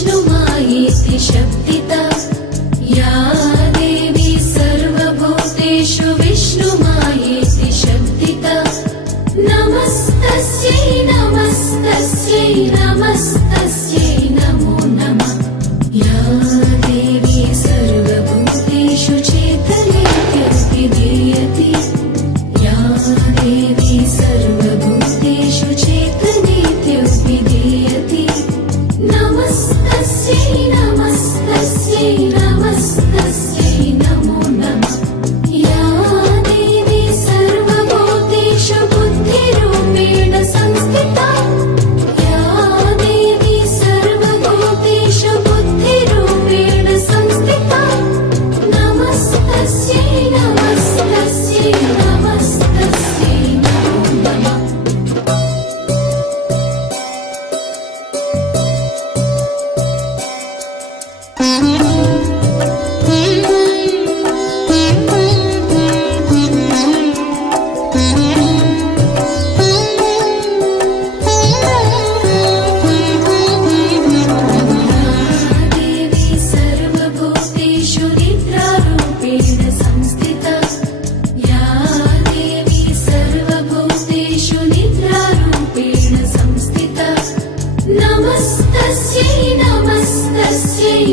विष्णुमायेति शब्दिता या देवी सर्वभूतेषु विष्णुमायेति शब्दिता नमस्तस्यै नमस्तस्यै नमस्तस्यै नमो नमः या देवी सर्वभूतेषु चेतनेत्यभिधीयते या देवी सर्वभूतेषु चेतनेत्यभिधीयते नमस्तस्यै नमस्तस्यै नमस्तस्यै नमो नमः या देवी सर्वभूतेषु बुद्धिरूपेण संस्थिता या देवी सर्वभूतेषु बुद्धिरूपेण संस्थिता नमस्तस्यै नमस्तस्यै नमस्तस्यै नमो नमः देवी सर्वभूतेषु निद्रारूपेण संस्थिता या देवी सर्वभूतेषु निद्रारूपेण संस्थिता नमस्तस्यै नमस्तस्यै